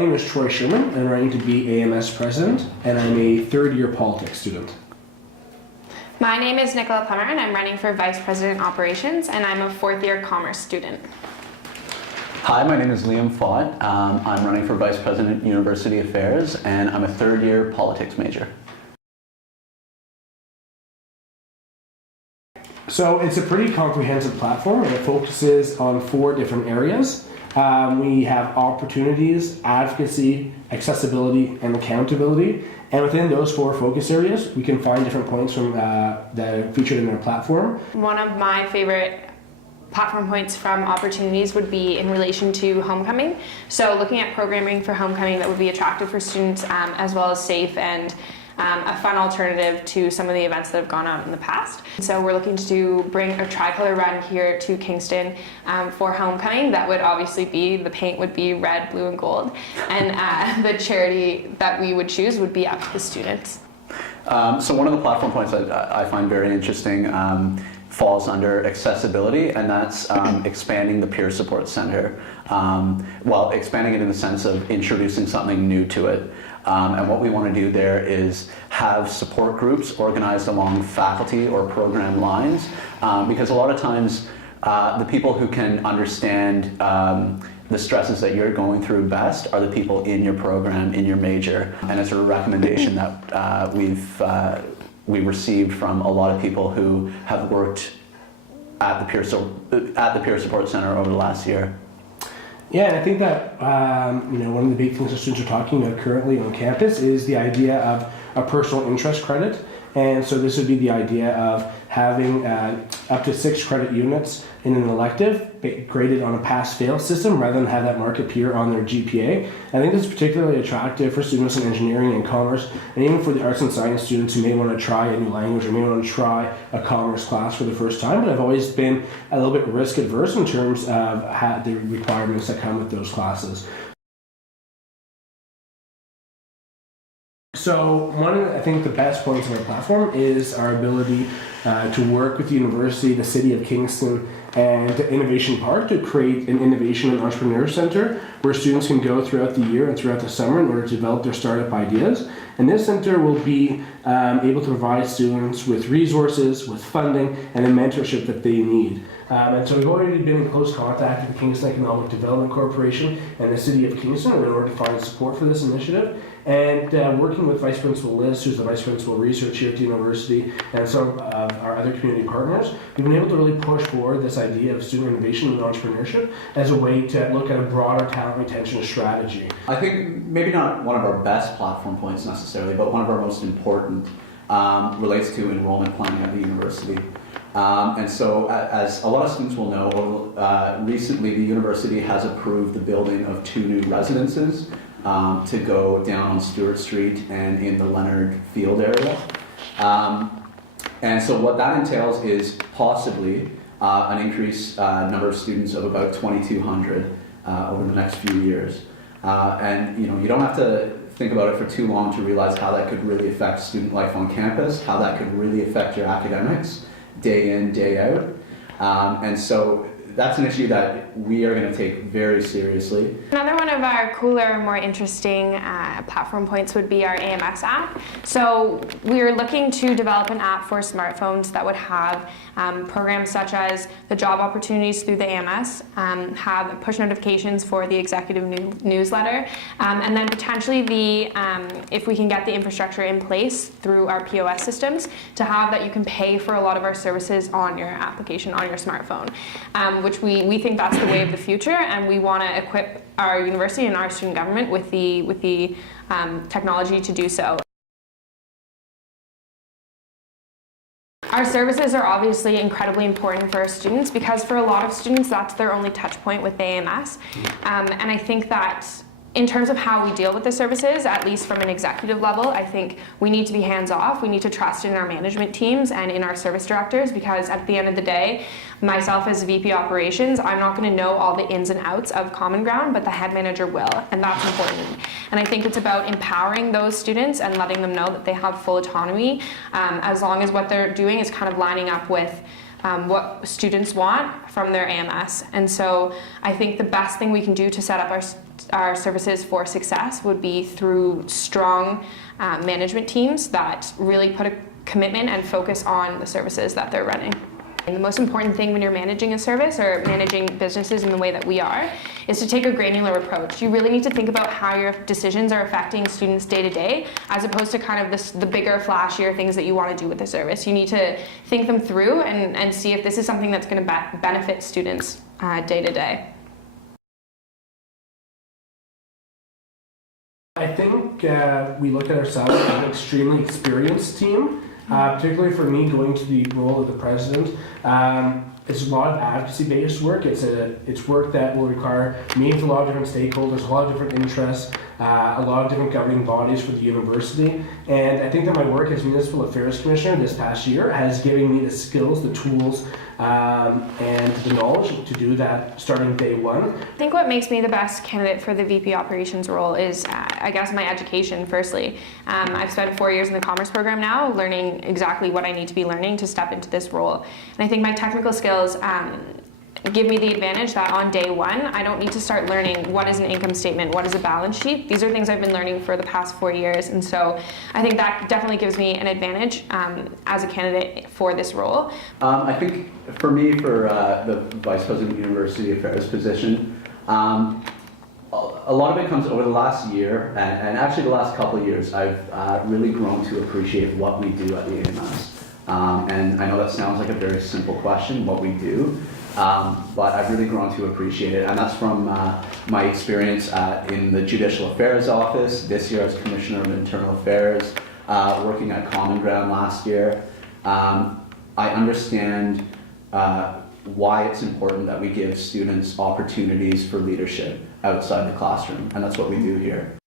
name is Troy Sherman, and I'm running to be AMS president, and I'm a third-year politics student. My name is Nicola Plummer, and I'm running for vice president operations, and I'm a fourth-year commerce student. Hi, my name is Liam Fott. I'm running for vice president university affairs, and I'm a third-year politics major. So it's a pretty comprehensive platform, and it focuses on 4 different areas. We have opportunities, advocacy, accessibility, and accountability. And within those 4 focus areas, we can find different points from that are featured in our platform. One of my favorite platform points from opportunities would be in relation to homecoming. So looking at programming for homecoming that would be attractive for students, as well as safe and a fun alternative to some of the events that have gone on in the past. So we're looking to bring a tricolor run here to Kingston for homecoming. That would obviously be, the paint would be red, blue, and gold. And the charity that we would choose would be up to the students. So one of the platform points that I find very interesting falls under accessibility, and that's expanding the peer support center. Well, expanding it in the sense of introducing something new to it. And what we want to do there is have support groups organized along faculty or program lines, because a lot of times the people who can understand the stresses that you're going through best are the people in your program, in your major. And it's a recommendation that we've received from a lot of people who have worked at the peer support center over the last year. Yeah, and I think that one of the big things that students are talking about currently on campus is the idea of a personal interest credit. And so this would be the idea of having up to 6 credit units in an elective graded on a pass-fail system rather than have that mark appear on their GPA. I think this is particularly attractive for students in engineering and commerce, and even for the arts and science students who may want to try a new language or may want to try a commerce class for the first time, but have always been a little bit risk adverse in terms of the requirements that come with those classes. So one of I think the best points of our platform is our ability to work with the university, the city of Kingston, and Innovation Park to create an innovation and entrepreneur center where students can go throughout the year and throughout the summer in order to develop their startup ideas. And this center will be able to provide students with resources, with funding, and the mentorship that they need. And so we've already been in close contact with the Kingston Economic Development Corporation and the City of Kingston in order to find support for this initiative. And working with Vice Principal Liz, who's the Vice Principal of Research here at the university, and some of our other community partners, we've been able to really push forward this idea of student innovation and entrepreneurship as a way to look at a broader talent retention strategy. I think maybe not one of our best platform points necessarily, but one of our most important relates to enrollment planning at the university. And so, as a lot of students will know, recently the university has approved the building of 2 new residences to go down on Stewart Street and in the Leonard Field area. And so what that entails is possibly an increased number of students of about 2,200 over the next few years. And you don't have to think about it for too long to realize how that could really affect student life on campus, how that could really affect your academics day in, day out. And so that's an issue that we are going to take very seriously. Another one of our cooler, more interesting platform points would be our AMS app. So we're looking to develop an app for smartphones that would have programs such as the job opportunities through the AMS, have push notifications for the executive newsletter, and then potentially if we can get the infrastructure in place through our POS systems to have that you can pay for a lot of our services on your application, on your smartphone, which we think that's the way of the future, and we want to equip our university and our student government with the technology to do so. Our services are obviously incredibly important for our students because for a lot of students that's their only touch point with the AMS, and I think that in terms of how we deal with the services, at least from an executive level, I think we need to be hands-off. We need to trust in our management teams and in our service directors, because at the end of the day, myself as VP Operations, I'm not going to know all the ins and outs of Common Ground, but the head manager will, and that's important. And I think it's about empowering those students and letting them know that they have full autonomy, as long as what they're doing is kind of lining up with what students want from their AMS. And so I think the best thing we can do to set up our services for success would be through strong management teams that really put a commitment and focus on the services that they're running. And the most important thing when you're managing a service or managing businesses in the way that we are is to take a granular approach. You really need to think about how your decisions are affecting students day to day, as opposed to kind of the bigger, flashier things that you want to do with the service. You need to think them through and see if this is something that's going to benefit students day to day. I think we look at ourselves as an extremely experienced team, particularly for me going to the role of the president. It's a lot of advocacy-based work. It's work that will require meeting with a lot of different stakeholders, a lot of different interests, a lot of different governing bodies for the university. And I think that my work as Municipal Affairs Commissioner this past year has given me the skills, the tools, and the knowledge to do that starting day one. I think what makes me the best candidate for the VP Operations role is, I guess, my education, firstly. I've spent 4 years in the Commerce program now, learning exactly what I need to be learning to step into this role. And I think my technical skills give me the advantage that on day one, I don't need to start learning what is an income statement, what is a balance sheet. These are things I've been learning for the past 4 years, and so I think that definitely gives me an advantage as a candidate for this role. I think for me, for the Vice President of University Affairs position, a lot of it comes over the last year, and actually the last couple of years, I've really grown to appreciate what we do at the AMS. And I know that sounds like a very simple question, what we do, but I've really grown to appreciate it, and that's from my experience in the Judicial Affairs Office, this year as Commissioner of Internal Affairs, working at Common Ground last year. I understand why it's important that we give students opportunities for leadership outside the classroom, and that's what we do here.